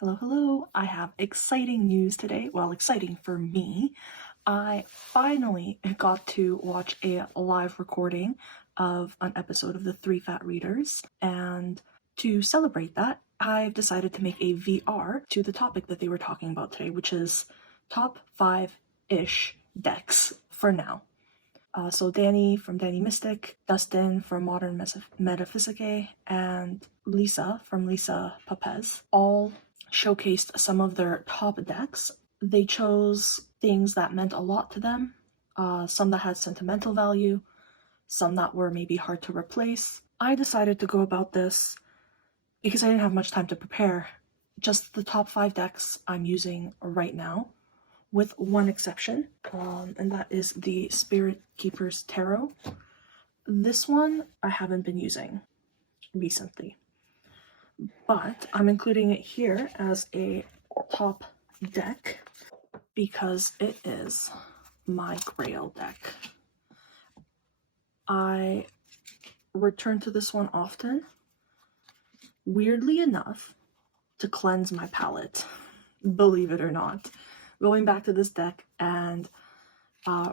Hello, hello. I have exciting news today. Well, exciting for me. I finally got to watch a live recording of an episode of the Three Fat Readers, and to celebrate that, I've decided to make a VR to the topic that they were talking about today, which is top 5-ish decks for now. So Dani from Dani Mystic, Dustin from Modern Metaphysique, and Lisa from Lisa Papez all showcased some of their top decks. They chose things that meant a lot to them, some that had sentimental value, some that were maybe hard to replace. I decided to go about this because I didn't have much time to prepare. Just the top 5 decks I'm using right now, with one exception, and that is the Spirit Keeper's Tarot. This one I haven't been using recently, but I'm including it here as a top deck because it is my Grail deck. I return to this one often, weirdly enough, to cleanse my palette, believe it or not. Going back to this deck and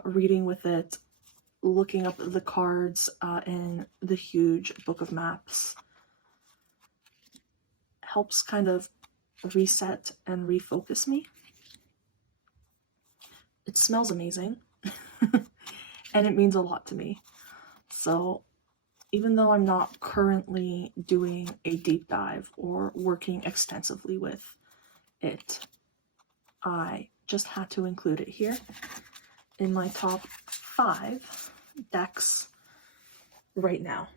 reading with it, looking up the cards in the huge book of maps, helps kind of reset and refocus me. It smells amazing and it means a lot to me. So even though I'm not currently doing a deep dive or working extensively with it, I just had to include it here in my top 5 decks right now.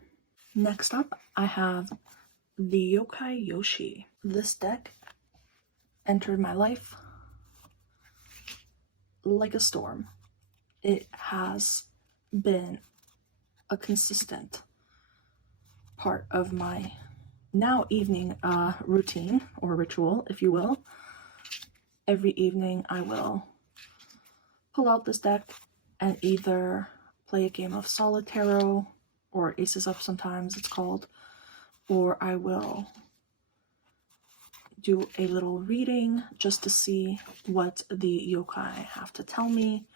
Next up, I have the Yokai Yochi. This deck entered my life like a storm. It has been a consistent part of my now evening routine or ritual, if you will. Every evening I will pull out this deck and either play a game of Solid Tarot, or Aces Up sometimes it's called, or I will do a little reading just to see what the yokai have to tell me.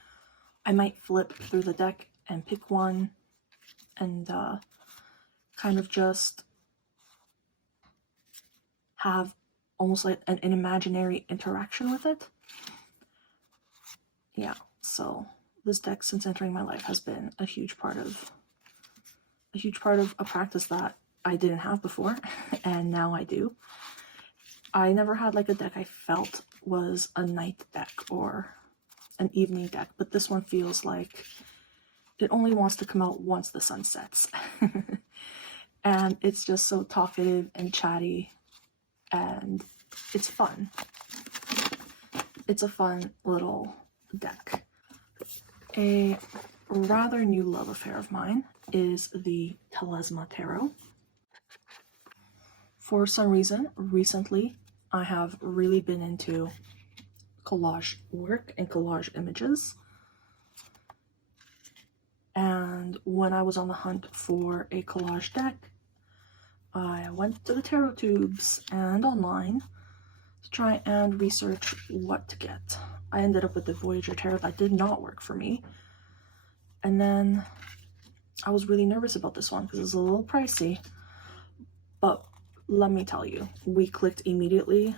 I might flip through the deck and pick one and kind of just have almost like an imaginary interaction with it. Yeah, so this deck, since entering my life, has been a huge part of a practice that I didn't have before, and now I do. I never had like a deck I felt was a night deck or an evening deck, but this one feels like it only wants to come out once the sun sets. And it's just so talkative and chatty, and it's fun. It's a fun little deck. A rather new love affair of mine is the Telzma Tarot. For some reason, recently, I have really been into collage work and collage images. And when I was on the hunt for a collage deck, I went to the tarot tubes and online to try and research what to get. I ended up with the Voyager Tarot. That did not work for me. And then I was really nervous about this one because it's a little pricey. But let me tell you, we clicked immediately.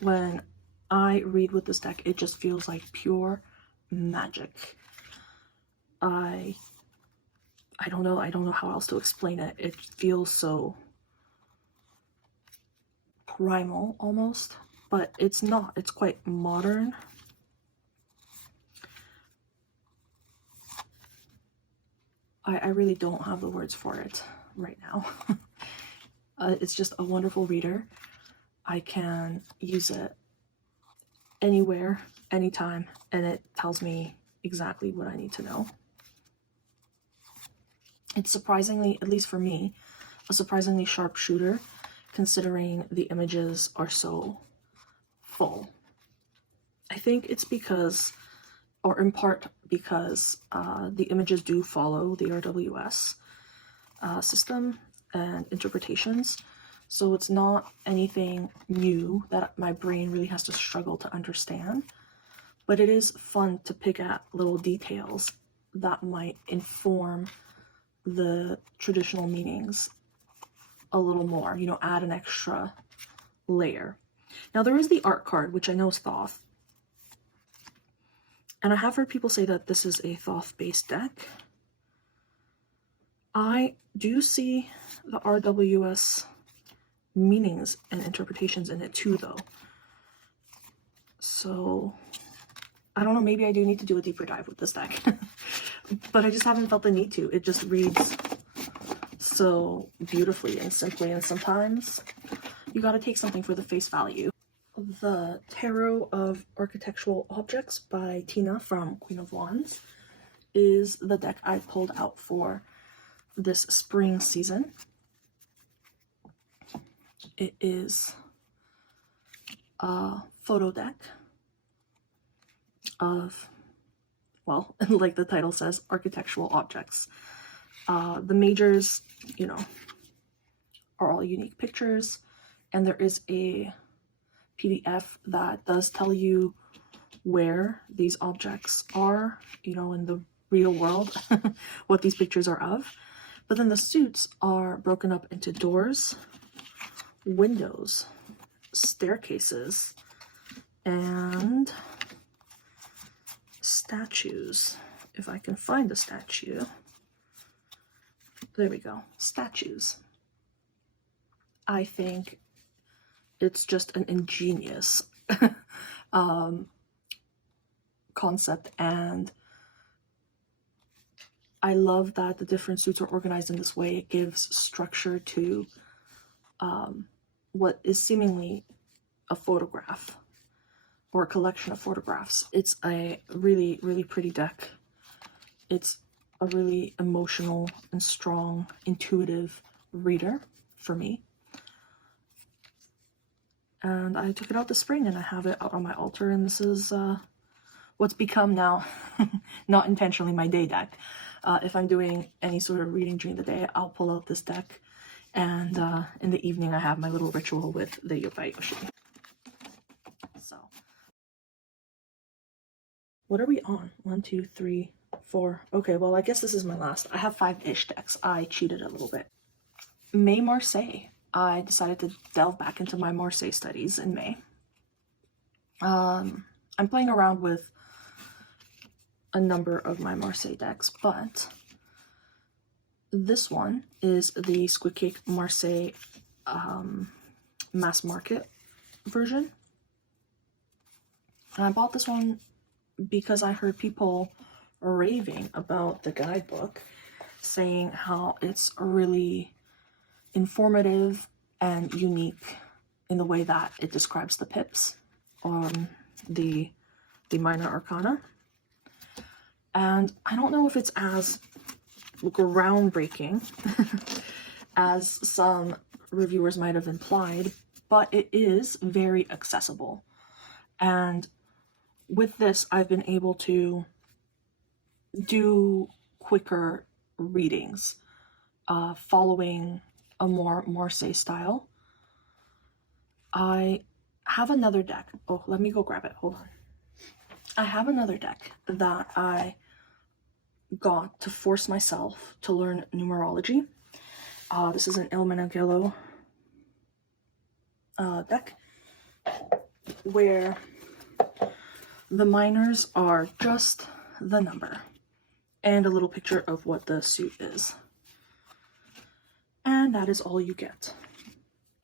When I read with this deck, it just feels like pure magic. I don't know how else to explain it. It feels so primal almost, but it's not. It's quite modern. I really don't have the words for it right now. It's just a wonderful reader. I can use it anywhere, anytime, and it tells me exactly what I need to know. It's surprisingly, at least for me, a surprisingly sharp shooter, considering the images are so full. I think it's because, or in part because, the images do follow the RWS system and interpretations. So it's not anything new that my brain really has to struggle to understand, but it is fun to pick at little details that might inform the traditional meanings a little more, you know, add an extra layer. Now there is the art card, which I know is Thoth, and I have heard people say that this is a Thoth-based deck. I do see the RWS meanings and interpretations in it too, though. So I don't know, maybe I do need to do a deeper dive with this deck. But I just haven't felt the need to. It just reads so beautifully and simply, and sometimes you gotta take something for the face value. The Tarot of Architectural Objects by Tina from Queen of Wands is the deck I pulled out for this spring season. It is a photo deck of, well, like the title says, architectural objects. The majors, you know, are all unique pictures, and there is a PDF that does tell you where these objects are, you know, in the real world, what these pictures are of. But then the suits are broken up into doors, windows, staircases, and statues. If I can find a statue. There we go. Statues. I think it's just an ingenious concept, and I love that the different suits are organized in this way. It gives structure to what is seemingly a photograph or a collection of photographs. It's a really, really pretty deck. It's a really emotional and strong, intuitive reader for me. And I took it out this spring and I have it out on my altar, and this is what's become now, not intentionally, my day deck. If I'm doing any sort of reading during the day, I'll pull out this deck, and in the evening I have my little ritual with the Yokai Yochi. So, what are we on? 1, 2, 3, 4. Okay, well, I guess this is my last. I have 5-ish decks. I cheated a little bit. May Marseille. I decided to delve back into my Marseille studies in May. I'm playing around with a number of my Marseille decks, but this one is the Squid Cake Marseille mass market version. And I bought this one because I heard people raving about the guidebook, saying how it's really informative and unique in the way that it describes the pips on the minor arcana. And I don't know if it's as groundbreaking as some reviewers might have implied, but it is very accessible. And with this, I've been able to do quicker readings, following a more Marseille style. I have another deck. Oh, let me go grab it. Hold on. I have another deck that I got to force myself to learn numerology. This is an Meneghello deck where the minors are just the number and a little picture of what the suit is. And that is all you get.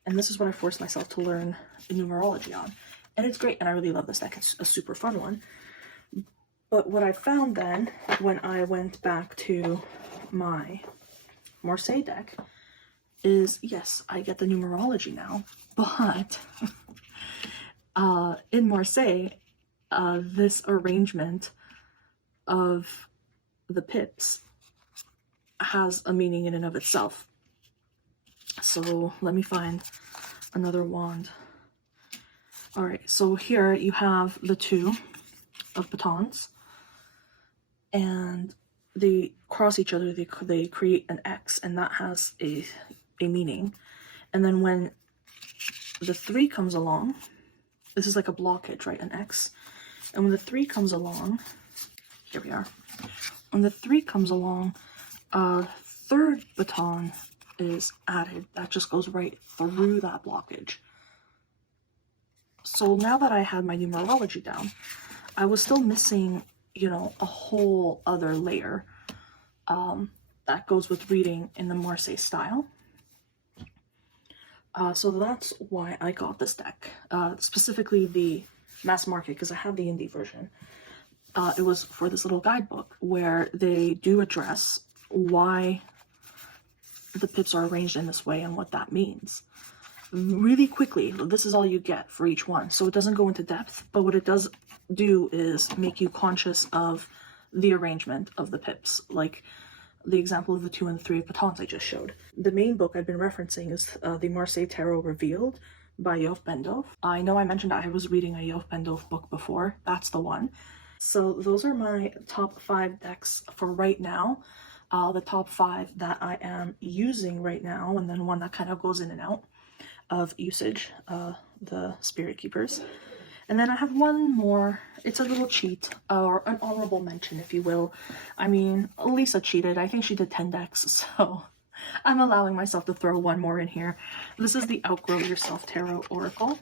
And this is what I forced myself to learn numerology on. And it's great, and I really love this deck. It's a super fun one. But what I found then, when I went back to my Marseille deck, is, yes, I get the numerology now, but in Marseille, this arrangement of the pips has a meaning in and of itself. So let me find another wand. All right, so here you have the 2 of batons, and they cross each other. They create an X, and that has a meaning. And then when the 3 comes along, this is like a blockage, right, an X. And when the 3 comes along, here we are. When the 3 comes along, a third baton is added. That just goes right through that blockage. So now that I had my numerology down, I was still missing, you know, a whole other layer that goes with reading in the Marseille style. So that's why I got this deck, specifically the mass market, because I have the indie version. It was for this little guidebook where they do address why the pips are arranged in this way and what that means. Really quickly, this is all you get for each one, so it doesn't go into depth, but what it does do is make you conscious of the arrangement of the pips, like the example of the 2 and the 3 of batons I just showed. The main book I've been referencing is the Marseille Tarot Revealed by Yokai Yochi. I know I mentioned I was reading a Yokai Yochi book before. That's the one. So those are my top 5 decks for right now. The top 5 that I am using right now, and then one that kind of goes in and out of usage, the Spirit Keepers. And then I have one more. It's a little cheat, or an honorable mention, if you will. I mean, Lisa cheated. I think she did 10 decks, so I'm allowing myself to throw one more in here. This is the Outgrow Yourself Tarot Oracle.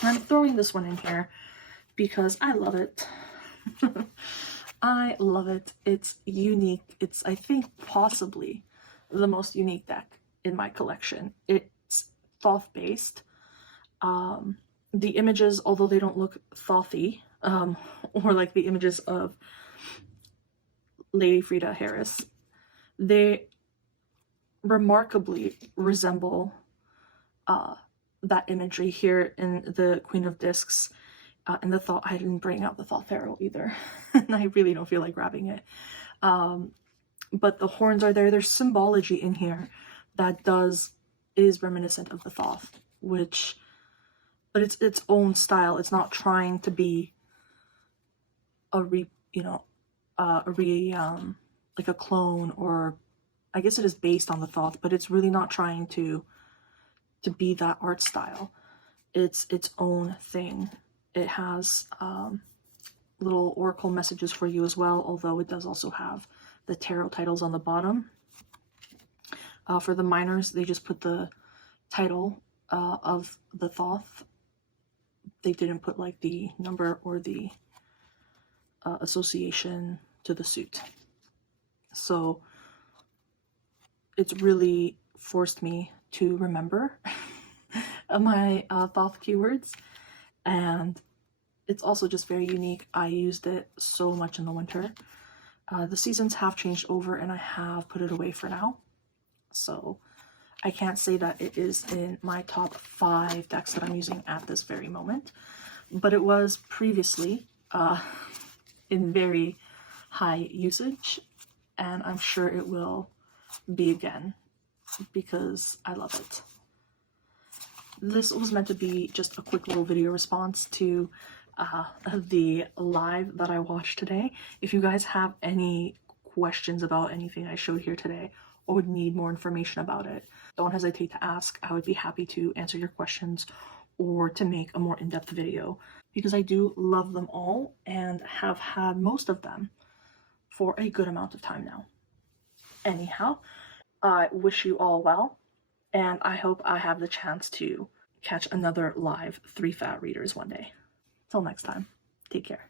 And I'm throwing this one in here because I love it. I love it. It's unique. It's, I think, possibly the most unique deck in my collection. It's Thoth-based. The images, although they don't look Thothy, or like the images of Lady Frida Harris, they remarkably resemble that imagery here in the Queen of Discs. And the Thoth, I didn't bring out the Thoth Tarot either, and I really don't feel like grabbing it. But the horns are there. There's symbology in here that is reminiscent of the Thoth, but it's its own style. It's not trying to be like a clone, or I guess it is based on the Thoth, but it's really not trying to be that art style. It's its own thing. It has little oracle messages for you as well, although it does also have the tarot titles on the bottom. For the minors, they just put the title of the Thoth. They didn't put like the number or the association to the suit. So it's really forced me to remember my Thoth keywords, and it's also just very unique. I used it so much in the winter. The seasons have changed over and I have put it away for now. So I can't say that it is in my top 5 decks that I'm using at this very moment, but it was previously in very high usage, and I'm sure it will be again because I love it. This was meant to be just a quick little video response to the live that I watched today. If you guys have any questions about anything I showed here today or would need more information about it, don't hesitate to ask. I would be happy to answer your questions or to make a more in-depth video, because I do love them all and have had most of them for a good amount of time now. Anyhow, I wish you all well, and I hope I have the chance to catch another live 3 Fat Readers one day. Till next time, take care.